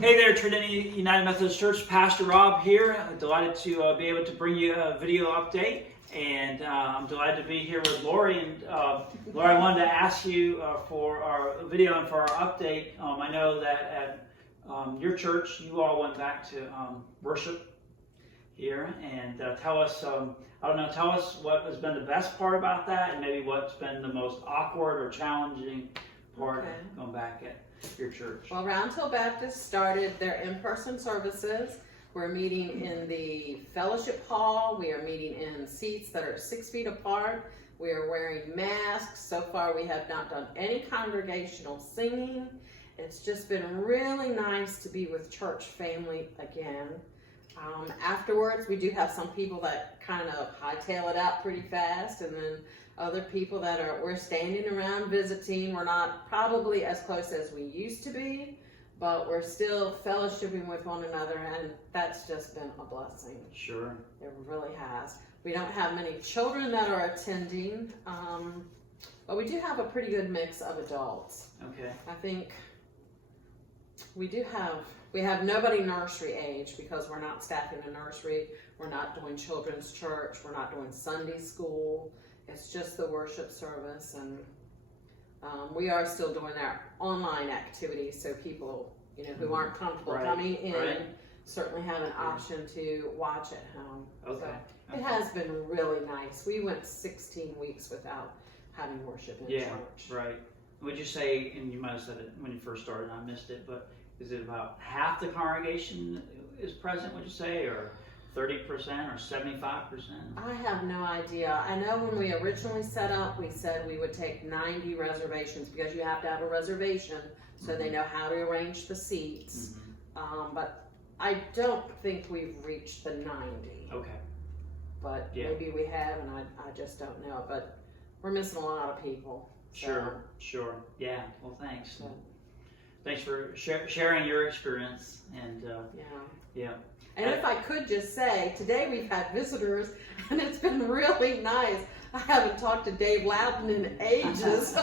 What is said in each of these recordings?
Hey there, Trinity United Methodist Church. Pastor Rob here. Delighted to be able to bring you a video update. And I'm delighted to be here with Lori. And Lori, I wanted to ask you for our video and for our update. I know that at your church, you all went back to worship here. And tell us, tell us what has been the best part about that, and maybe what's been the most awkward or challenging part of going back at your church. Well, Roundtoe Baptist started their in-person services. We're meeting in the fellowship hall. We are meeting in seats that are 6 feet apart. We are wearing masks. So far, we have not done any congregational singing. It's just been really nice to be with church family again. Afterwards, we do have some people that kind of hightail it out pretty fast, and then other people that we're standing around visiting. We're not probably as close as we used to be, but we're still fellowshipping with one another, and that's just been a blessing. Sure. It really has. We don't have many children that are attending, but we do have a pretty good mix of adults. Okay. I think we have nobody nursery age because we're not staffing a nursery. We're not doing children's church. We're not doing Sunday school. It's just the worship service, and we are still doing our online activities, so people, who aren't comfortable coming in certainly have an option to watch at home. Okay. So it has been really nice. We went 16 weeks without having worship in church. Right. Would you say, and you might have said it when you first started, and I missed it, but is it about half the congregation is present, would you say, or 30% or 75%? I have no idea. I know when we originally set up, we said we would take 90 reservations because you have to have a reservation so they know how to arrange the seats. But I don't think we've reached the 90. Okay. But maybe we have, and I just don't know. But we're missing a lot of people. So. Sure. Yeah. Well, thanks. Thanks for sharing your experience. And yeah. And if I could just say, today we've had visitors, and it's been really nice. I haven't talked to Dave Loudon in ages.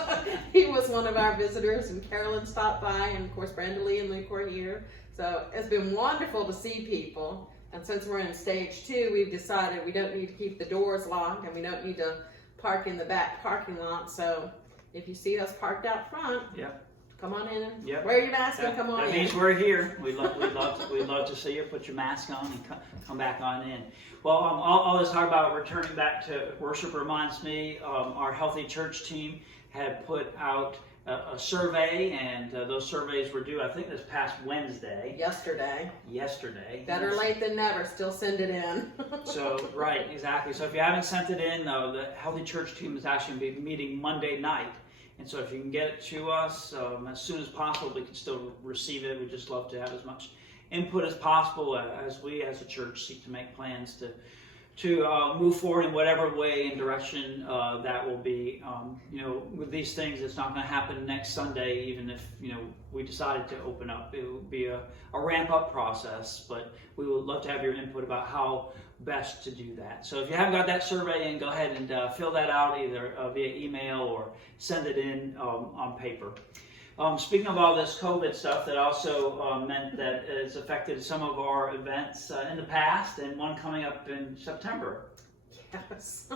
He was one of our visitors, and Carolyn stopped by, and of course Brenda Lee and Luke were here. So it's been wonderful to see people. And since we're in stage 2, we've decided we don't need to keep the doors locked, and we don't need to park in the back parking lot. So if you see us parked out front, come on in and wear your mask and come on in. That means we're here. We'd love to see you. Put your mask on and come back on in. Well, all this talk about returning back to worship reminds me our Healthy Church team had put out a survey, and those surveys were due, I think, this past Wednesday. Yesterday. Better late than never. Still send it in. So, right, exactly. So if you haven't sent it in, the Healthy Church team is actually going to be meeting Monday night. And so if you can get it to us as soon as possible, we can still receive it. We'd just love to have as much input as possible as we as a church seek to make plans to move forward in whatever way and direction that will be. With these things, it's not going to happen next Sunday, even if, we decided to open up. It will be a ramp-up process, but we would love to have your input about how best to do that. So if you haven't got that survey in, go ahead and fill that out either via email or send it in on paper. Speaking of all this COVID stuff, that also meant that it's affected some of our events in the past, and one coming up in September. Yes.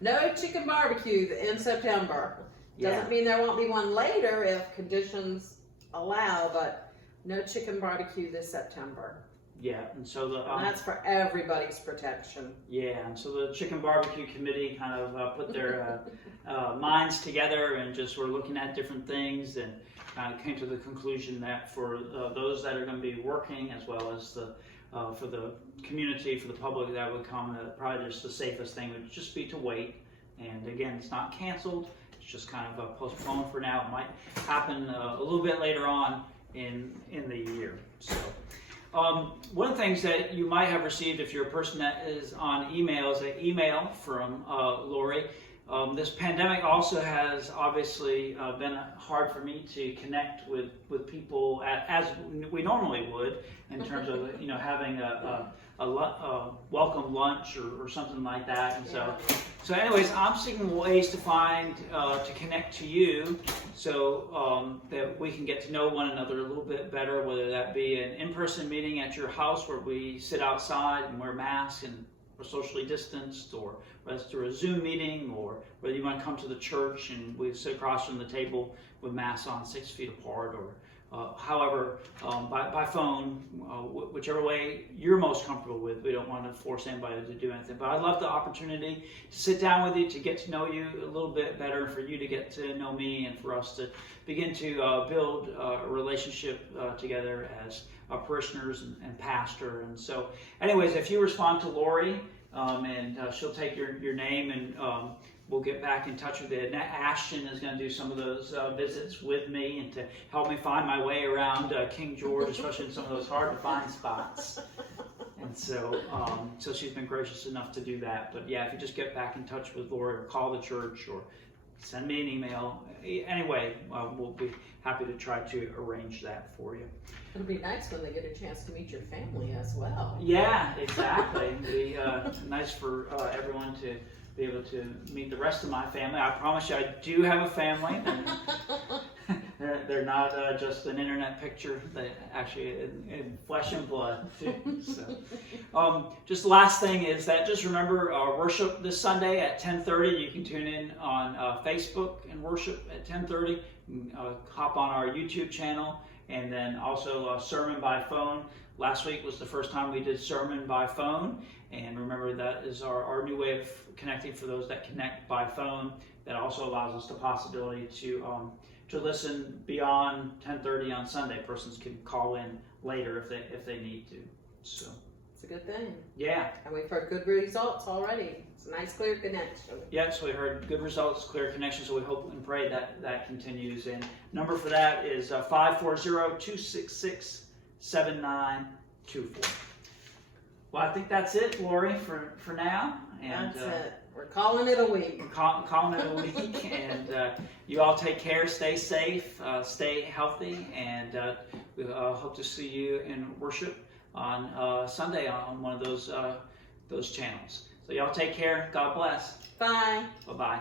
No chicken barbecue in September. Doesn't mean there won't be one later if conditions allow, but no chicken barbecue this September. Yeah, and so and that's for everybody's protection. Yeah, and so the Chicken Barbecue Committee kind of put their minds together and just were looking at different things, and kind of came to the conclusion that for those that are going to be working, as well as for the community, for the public that would come, probably just the safest thing would just be to wait. And again, it's not canceled; it's just kind of postponed for now. It might happen a little bit later on in the year. So. One of the things that you might have received if you're a person that is on email is an email from Lori This pandemic also has obviously been hard for me to connect with people as we normally would, in terms of having a welcome lunch or something like that. And so anyways, I'm seeking ways to find to connect to you, so that we can get to know one another a little bit better. Whether that be an in-person meeting at your house where we sit outside and wear masks and we're socially distanced, or whether it's through a Zoom meeting, or whether you want to come to the church and we sit across from the table with masks on 6 feet apart, or however, by phone, whichever way you're most comfortable with. We don't want to force anybody to do anything, but I love the opportunity to sit down with you, to get to know you a little bit better, for you to get to know me, and for us to begin to build a relationship together as parishioners and pastor. And so anyways, if you respond to Lori, and she'll take your name, and we'll get back in touch with you. And Ashton is going to do some of those visits with me, and to help me find my way around King George, especially in some of those hard to find spots. And so she's been gracious enough to do that. But yeah, if you just get back in touch with Lori, or call the church, or send me an email. Anyway, we'll be happy to try to arrange that for you. It'll be nice when they get a chance to meet your family as well. Yeah, exactly. It'd be nice for everyone to be able to meet the rest of my family. I promise you, I do have a family. They're not just an internet picture. They actually in flesh and blood too. So, just the last thing is that just remember worship this Sunday at 10:30. You can tune in on Facebook and worship at 10:30. Hop on our YouTube channel, and then also sermon by phone. Last week was the first time we did sermon by phone, and remember that is our new way of connecting for those that connect by phone. That also allows us the possibility to listen beyond 10:30 on Sunday. Persons can call in later if they need to. So it's a good thing. Yeah. And we've heard good results already. It's a nice, clear connection. Yeah, so we heard good results, clear connection. So we hope and pray that continues. And number for that is 540-266-7924. Well, I think that's it, Lori, for now. And that's it. We're calling it a week. We're calling it a week. And you all take care, stay safe, stay healthy, and we hope to see you in worship on Sunday on one of those channels. So y'all take care. God bless. Bye. Bye-bye.